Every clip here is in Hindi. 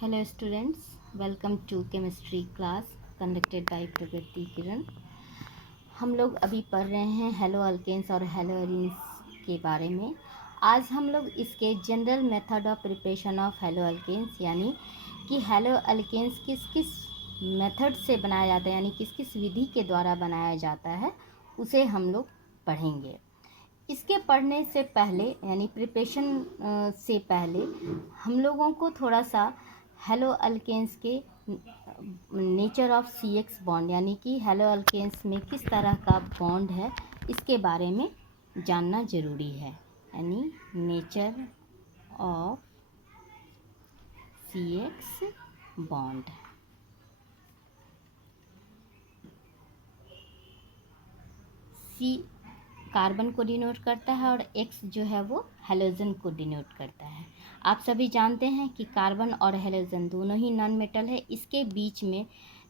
Hello students, welcome to chemistry class conducted by Pragati Kiran. हम लोग अभी पढ़ रहे हैं हेलो अल्केन्स और हेलो एरीन्स के बारे में। आज हम लोग इसके general method of preparation of hello alkanes यानी कि हेलो अल्केन्स किस किस मेथड से बनाया जाता है, यानी किस किस विधि के द्वारा बनाया जाता है, उसे हम लोग पढ़ेंगे। इसके पढ़ने से पहले यानी प्रिपरेशन से पहले हम लोगों को थोड़ा सा हेलो अल्केन्स के nature of C X bond यानी कि हेलो अल्केन्स में किस तरह का बॉन्ड है इसके बारे में जानना ज़रूरी है। यानी nature of C X bond. C carbon को डिनोट करता है और एक्स जो है वो हैलोजन को डिनोट करता है। आप सभी जानते हैं कि कार्बन और हैलोजन दोनों ही नॉन मेटल है। इसके बीच में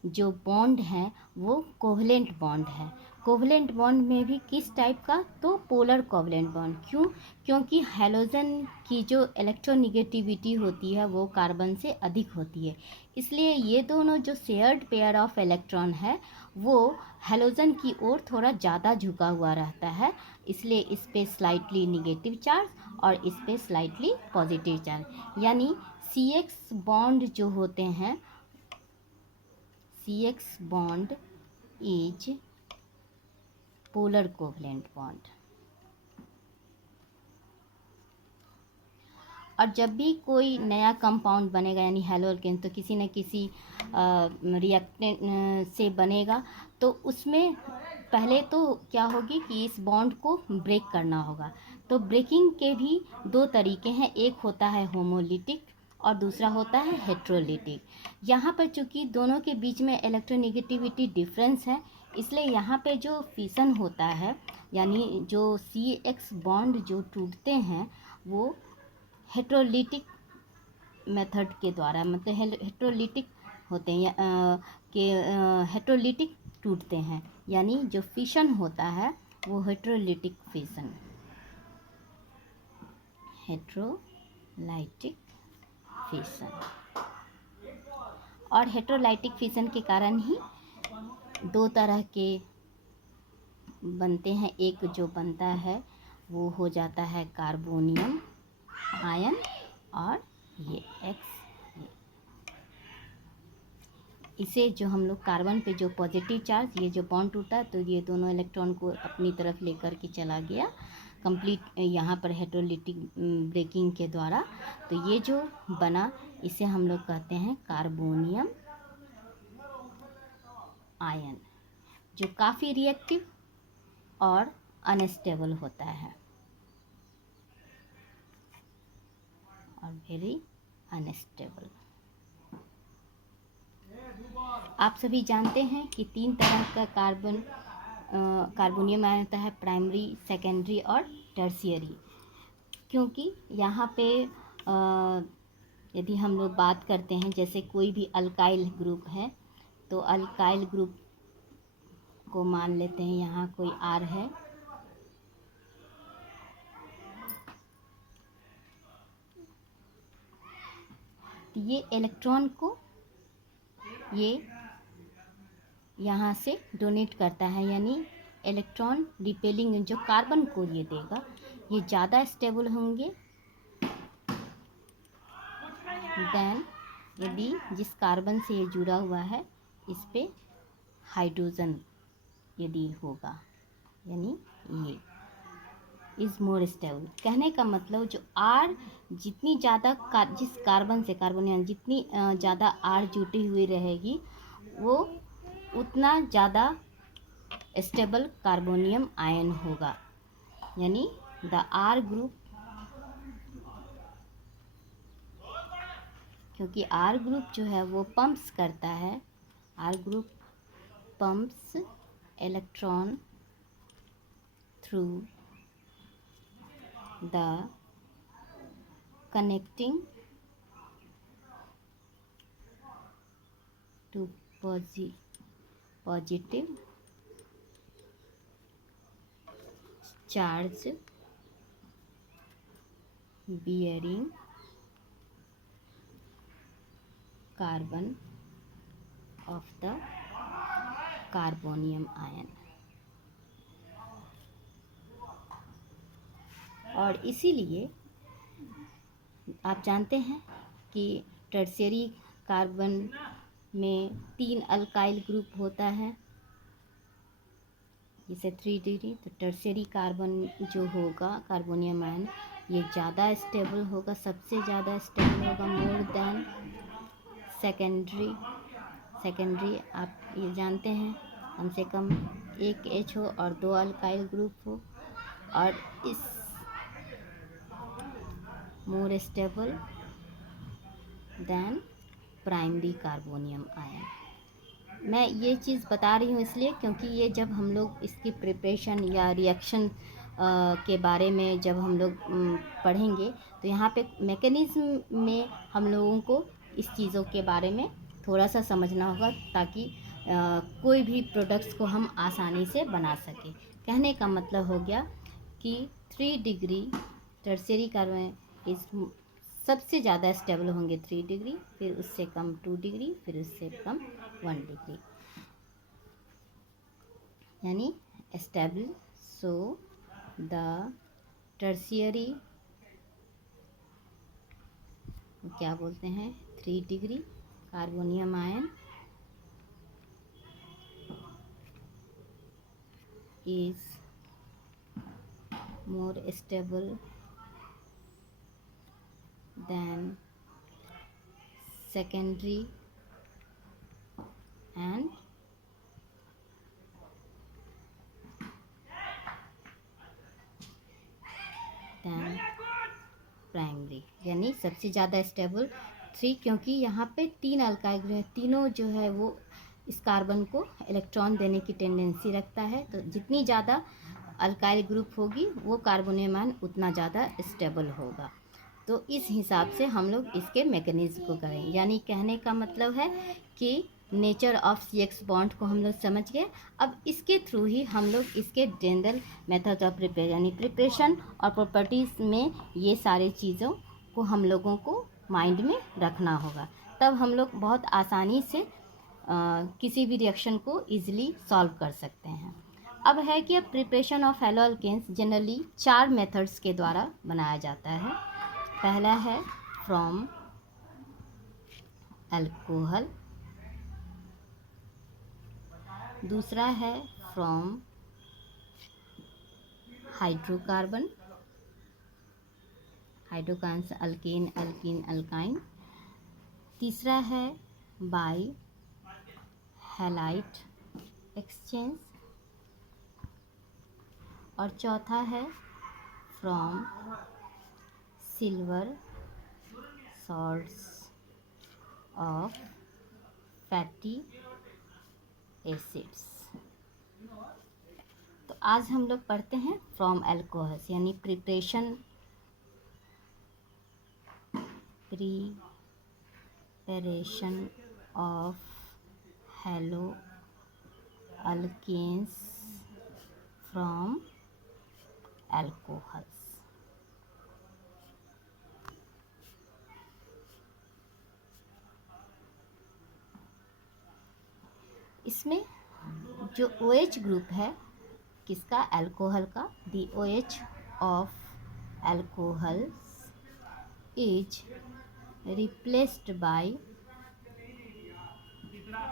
जो बॉन्ड है वो कोवलेंट बॉन्ड है। कोवलेंट बॉन्ड में भी किस टाइप का, तो पोलर कोवलेंट बॉन्ड। क्यों? क्योंकि हैलोजन की जो इलेक्ट्रोनिगेटिविटी होती है वो कार्बन से अधिक होती है, इसलिए ये दोनों जो शेयर्ड पेयर ऑफ इलेक्ट्रॉन है वो हैलोजन की ओर थोड़ा ज़्यादा झुका हुआ रहता है, इसलिए इस पे स्लाइटली निगेटिव चार्ज और इस पे स्लाइटली पॉजिटिव चार्ज। यानी सी एक्स बॉन्ड जो होते हैं, C X bond is polar covalent bond. और जब भी कोई नया कंपाउंड बनेगा यानी हेलो अल्केन, तो किसी न किसी रिएक्टेंट से बनेगा, तो उसमें पहले तो क्या होगी कि इस बॉन्ड को ब्रेक करना होगा। तो ब्रेकिंग के भी दो तरीके हैं, एक होता है होमोलिटिक और दूसरा होता है हेट्रोलिटिक। यहाँ पर चूँकि दोनों के बीच में इलेक्ट्रोनिगेटिविटी डिफरेंस है, इसलिए यहाँ पे जो फिशन होता है यानी जो सी एक्स बॉन्ड जो टूटते हैं वो हेट्रोलिटिक मेथड के द्वारा, मतलब हेट्रोलिटिक होते हैं कि हेट्रोलिटिक टूटते हैं। यानी जो फिशन होता है वो हेट्रोलिटिक फिशन, हेट्रोलाइटिक फिशन। और हेट्रोलाइटिक फिशन के कारण ही दो तरह के बनते हैं। एक जो बनता है वो हो जाता है कार्बोनियम आयन, और ये एक्स, इसे जो हम लोग कार्बन पे जो पॉजिटिव चार्ज, ये जो बॉन्ड टूटा है तो ये दोनों इलेक्ट्रॉन को अपनी तरफ लेकर के चला गया कंप्लीट यहाँ पर हेट्रोलिटिक ब्रेकिंग के द्वारा। तो ये जो बना इसे हम लोग कहते हैं कार्बोनियम आयन, जो काफ़ी रिएक्टिव और अनस्टेबल होता है, और वेरी अनस्टेबल। आप सभी जानते हैं कि तीन तरह का कार्बोनियम आयन होता है, प्राइमरी, सेकेंडरी और टर्शियरी। क्योंकि यहाँ पे यदि हम लोग बात करते हैं, जैसे कोई भी अल्काइल ग्रुप है तो अल्काइल ग्रुप को मान लेते हैं, यहाँ कोई आर है, तो ये इलेक्ट्रॉन को ये यहाँ से डोनेट करता है, यानी इलेक्ट्रॉन रिपेलिंग जो कार्बन को ये देगा, ये ज़्यादा स्टेबल होंगे देन यदि जिस कार्बन से ये जुड़ा हुआ है इस पे हाइड्रोजन यदि होगा, यानी ये इज़ मोर स्टेबल। कहने का मतलब जो आर जितनी ज़्यादा जिस कार्बन से कार्बोनियम जितनी ज़्यादा आर जुटी हुई रहेगी वो उतना ज़्यादा स्टेबल कार्बोनियम आयन होगा। यानी द आर ग्रुप, क्योंकि आर ग्रुप जो है वो पंप्स करता है, R group pumps electron through the connecting to positive charge bearing carbon of the carbonium ion. और इसीलिए आप जानते हैं कि टर्शियरी कार्बन में 3 अल्काइल ग्रुप होता है, जैसे 3 डिग्री। तो टर्शियरी कार्बन जो होगा कार्बोनियम आयन, ये ज़्यादा स्टेबल होगा, सबसे ज़्यादा स्टेबल होगा मोर देन सेकेंडरी। सेकेंडरी आप ये जानते हैं कम से कम एक H हो और 2 अल्काइल ग्रुप हो, और इस more stable then primary carbonium ion. मैं ये चीज़ बता रही हूँ इसलिए क्योंकि ये जब हम लोग इसकी प्रिपरेशन या रिएक्शन के बारे में जब हम लोग पढ़ेंगे तो यहाँ पे मैकेनिज्म में हम लोगों को इस चीज़ों के बारे में थोड़ा सा समझना होगा, ताकि कोई भी प्रोडक्ट्स को हम आसानी से बना सकें। कहने का मतलब हो गया कि 3 डिग्री टर्शियरी कार्बन इस सबसे ज़्यादा स्टेबल होंगे 3 डिग्री, फिर उससे कम 2 डिग्री, फिर उससे कम 1 डिग्री, यानी स्टेबल। सो द टर्शियरी क्या बोलते हैं 3 degree carbonium ion is more stable than secondary and then primary, यानी सबसे ज़्यादा स्टेबल 3, क्योंकि यहाँ पे 3 अल्काइल ग्रुप है, तीनों जो है वो इस कार्बन को इलेक्ट्रॉन देने की टेंडेंसी रखता है। तो जितनी ज़्यादा अल्काइल ग्रुप होगी वो कार्बोनियम आयन उतना ज़्यादा स्टेबल होगा। तो इस हिसाब से हम लोग इसके मैकेनिज्म को करें, यानी कहने का मतलब है कि नेचर ऑफ CX बॉन्ड को हम लोग समझ गए। अब इसके थ्रू ही हम लोग इसके जनरल मेथड ऑफ प्रिपेयर यानी प्रिपरेशन और प्रॉपर्टीज़ में ये सारी चीज़ों को हम लोगों को माइंड में रखना होगा, तब हम लोग बहुत आसानी से किसी भी रिएक्शन को ईजिली सॉल्व कर सकते हैं। अब है कि अब preparation of halo alkanes generally 4 methods के द्वारा बनाया जाता है। पहला है फ्रॉम अल्कोहल, दूसरा है from hydrocarbon, hydrocarbon alkane alkene alkyne, तीसरा है बाय हैलाइड एक्सचेंज, और चौथा है from silver salts of fatty acids. तो आज हम लोग पढ़ते हैं फ्रॉम अल्कोहल्स, यानी preparation of halo alkanes from alcohols. इसमें जो OH ग्रुप है किसका, अल्कोहल का, the OH of alcohols is replaced by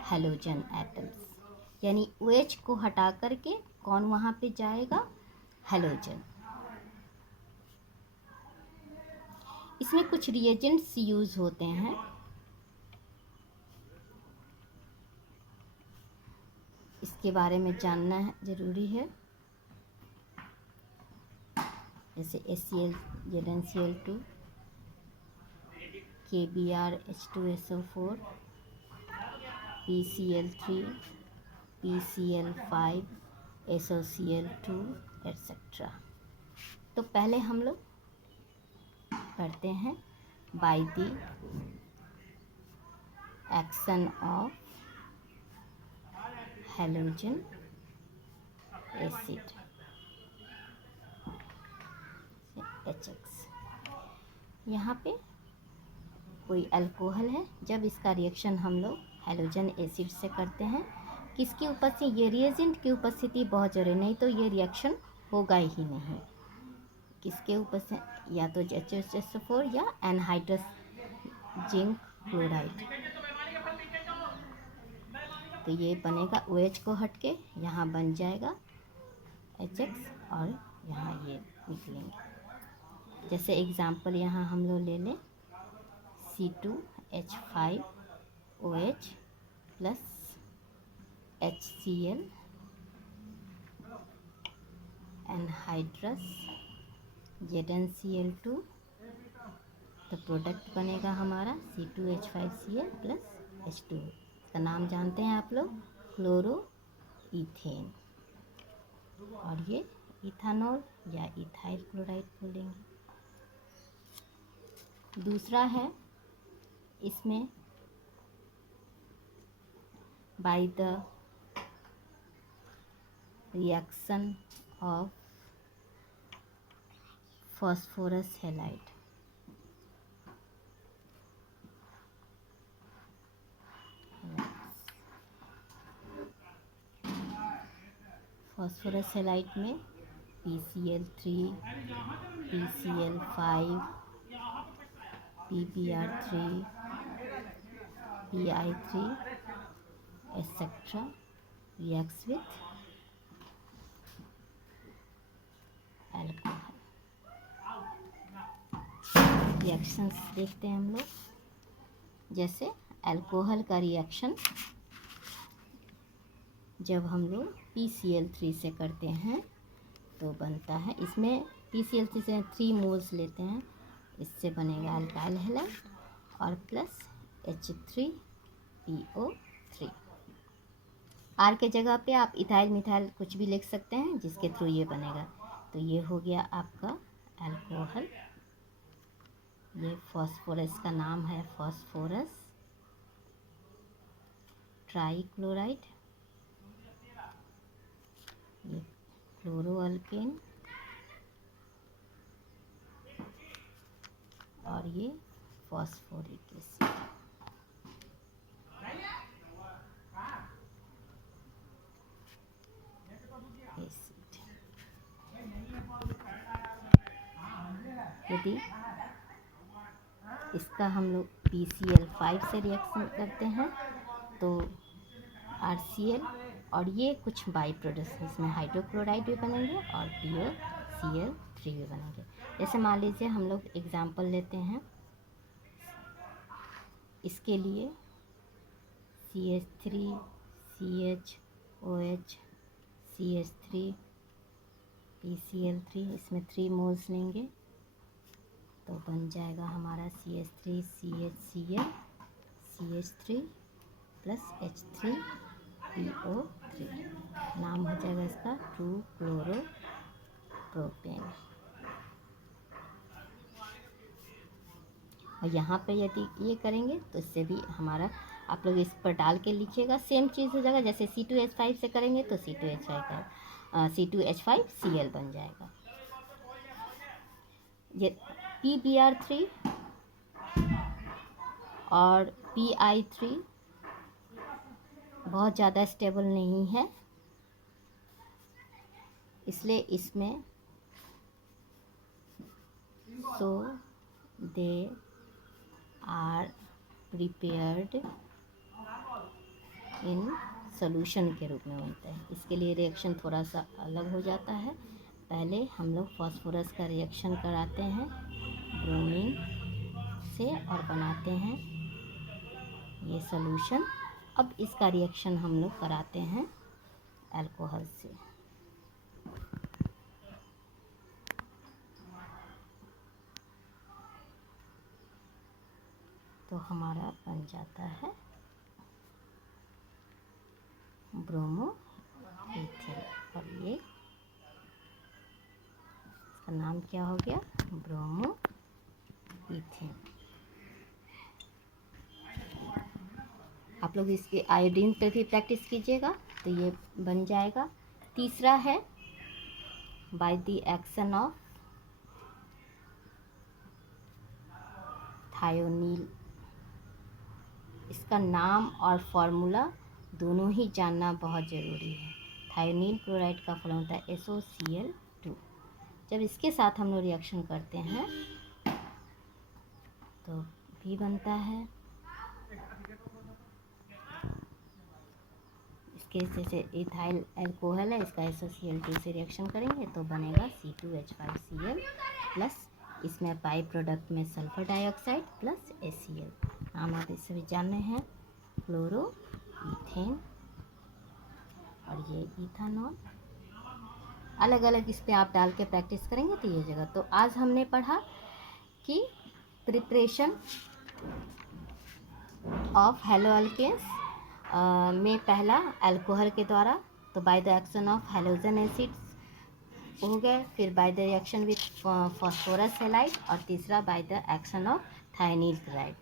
halogen atoms, यानी OH को हटा करके कौन वहाँ पे जाएगा, हैलोजन। इसमें कुछ रिएजेंट्स यूज होते हैं, इसके बारे में जानना ज़रूरी है, जैसे HCl ZnCl2, KBr H2SO4, PCl3, PCl5, SOCl2 etcetera. तो पहले हम लोग पढ़ते हैं bye the action of halogen acid HX। यहाँ पे कोई अल्कोहल है, जब इसका रिएक्शन हम लोग हैलोजन एसिड से करते हैं, किसकी उपस्थिति, ये रिएजेंट की उपस्थिति बहुत जरूरी, नहीं तो ये रिएक्शन होगा ही नहीं। किसके उपस्थिति, या तो HCl या एनहाइड्रस जिंक क्लोराइड। तो ये बनेगा OH को हटके, यहाँ बन जाएगा HX और यहाँ ये निकलेंगे। जैसे एग्जाम्पल यहाँ हम लोग ले लें C2H5OH plus HCl anhydrous ZnCl2, तो प्रोडक्ट बनेगा हमारा C2H5Cl प्लस H2। इसका नाम जानते हैं आप लोग, क्लोरो इथेन, और ये इथानॉल या इथाइल क्लोराइड बोलेंगे। दूसरा है, इसमें bye the reaction of phosphorus halide, phosphorus halide में PCl3, PCl5, PBr3, Pi3 etc. reacts with alcohol। Reactions देखते हैं हम लोग, जैसे अल्कोहल का रिएक्शन जब हम लोग PCl3 से करते हैं तो बनता है, इसमें PCl3 से 3 मोल्स लेते हैं, इससे बनेगा अल्काइल हैलाइड और प्लस H3PO3। R के जगह पे आप इथाइल मिथाइल कुछ भी लिख सकते हैं, जिसके थ्रू ये बनेगा। तो ये हो गया आपका अल्कोहल। ये फॉस्फोरस का नाम है फॉस्फोरस ट्राइक्लोराइड, ये क्लोरोअल्केन, और ये फॉस्फोरिक एसिड। यदि इसका हम लोग PCl5 से रिएक्शन करते हैं तो RCl, और ये कुछ बाई प्रोडक्ट्स, इसमें हाइड्रोक्लोराइड भी बनेंगे और POCl3 भी बनेंगे। जैसे मान लीजिए हम लोग एग्जाम्पल लेते हैं, इसके लिए CH3 CHOH CH3 PCl3, इसमें 3 मोल्स लेंगे तो बन जाएगा हमारा CH3 CHCl CH3 plus H3PO3, नाम हो जाएगा इसका 2-क्लोरोप्रोपेन। और यहाँ पे यदि ये करेंगे तो इससे भी हमारा, आप लोग इस पर डाल के लिखिएगा, सेम चीज़ हो जाएगा। जैसे C2H5 से करेंगे तो C2H5Cl बन जाएगा। ये PBr3 और Pi3 बहुत ज़्यादा स्टेबल नहीं है, इसलिए इसमें so they are prepared in solution के रूप में बनता है। इसके लिए रिएक्शन थोड़ा सा अलग हो जाता है। पहले हम लोग फास्फोरस का रिएक्शन कराते हैं ब्रोमीन से और बनाते हैं ये सॉल्यूशन। अब इसका रिएक्शन हम लोग कराते हैं अल्कोहल से। तो हमारा बन जाता है ब्रोमो इथेन, और ये इसका नाम क्या हो गया, ब्रोमो इथेन। आप लोग इसके आयोडीन पे भी प्रैक्टिस कीजिएगा तो ये बन जाएगा। तीसरा है बाय द एक्शन ऑफ थायोनील इसका नाम और फॉर्मूला दोनों ही जानना बहुत ज़रूरी है। थायोनील क्लोराइड का फॉर्मूला होता है SOCl2। जब इसके साथ हम लोग रिएक्शन करते हैं तो भी बनता है, इसके जैसे इथाइल अल्कोहल है, इसका SOCl2 से रिएक्शन करेंगे तो बनेगा C2H5Cl प्लस इसमें बाई प्रोडक्ट में सल्फर डाइऑक्साइड प्लस HCl। नाम आप इसे भी जान रहे हैं, क्लोरो इथेन और ये इथानॉल। अलग अलग इस पे आप डाल के प्रैक्टिस करेंगे तो ये जगह। तो आज हमने पढ़ा कि प्रिपरेशन ऑफ हेलो अल्केन्स में पहला अल्कोहल के द्वारा, तो by the action of halogen acids हो गए, फिर by the reaction with phosphorus halide, और तीसरा by the action of thionyl chloride.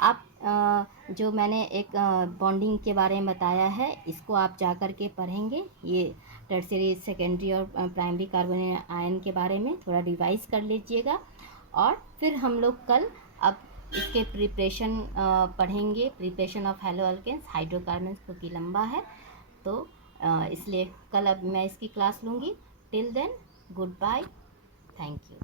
आप जो मैंने एक बॉन्डिंग के बारे में बताया है, इसको आप जा कर के पढ़ेंगे। ये टर्शियरी, सेकेंडरी और प्राइमरी कार्बोनिल आयन के बारे में थोड़ा रिवाइज कर लीजिएगा। और फिर हम लोग कल अब इसके प्रिपरेशन पढ़ेंगे, preparation of hello alkanes hydrocarbons, क्योंकि लंबा है तो इसलिए कल अब मैं इसकी क्लास लूँगी। Till then good bye, thank you.